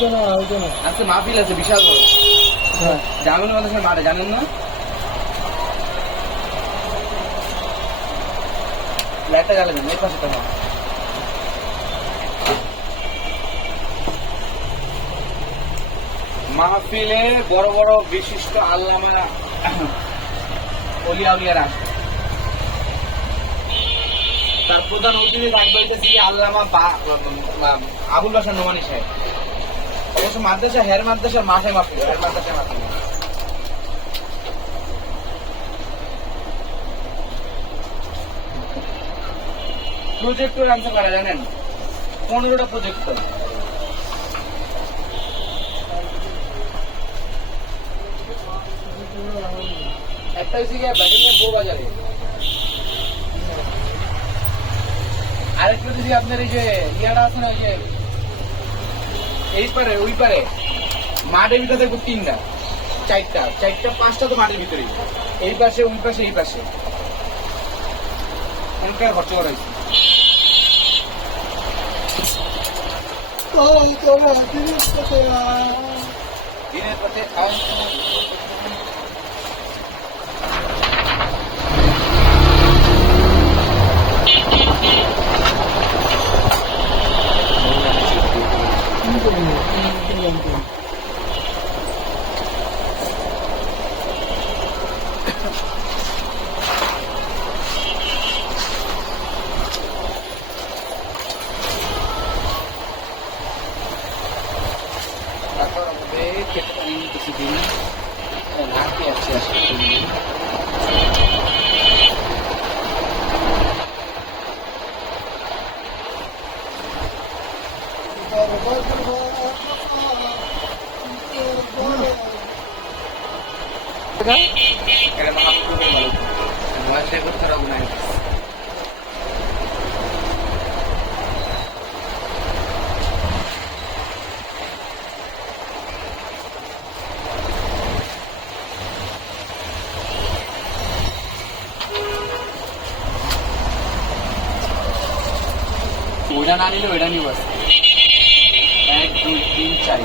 আজকে মাহফিল আছে বিশাল বড়। জামিল মাদ্রাসার মাঠে, জানেন না? লাইটটা জ্বালাবেন, এই পাশে তোমার মাহফিলে বড় বড় বিশিষ্ট আল্লামা ওলিয়া উলিয়ারা আসে। তার প্রধান অতিথি থাকবে হইতেছি আল্লামা আবুল বাশার নোমানী সাহেব। অবশ্য মাদ্রাসা হের মাদ্রাসার মাঠে মাহফিল, হের মাদ্রাসার মাঠে। প্রজেক্টর আনসার করা জানেন? 15টা প্রজেক্টর। একটা হচ্ছে গিয়ে ব্যাটারিয়ার বউ বাজারে, আরেকটা যদি আপনার এই যে ইয়াটা আছে না, ওই যে এই পারে ওই পারে মাঠের ভিতরে দেখবো 3টা 4টা 5টা তো মাঠের ভিতরে, এই পাশে ওই পাশে এই পাশে অনেকটা খরচ করা হয়েছে। দিনের পথে তারপর আমাদের খেতে পারি কিছুদিন নাকি আছে আসলে। ওইটা না নিলে ওইটা নিব। 1 2 3 4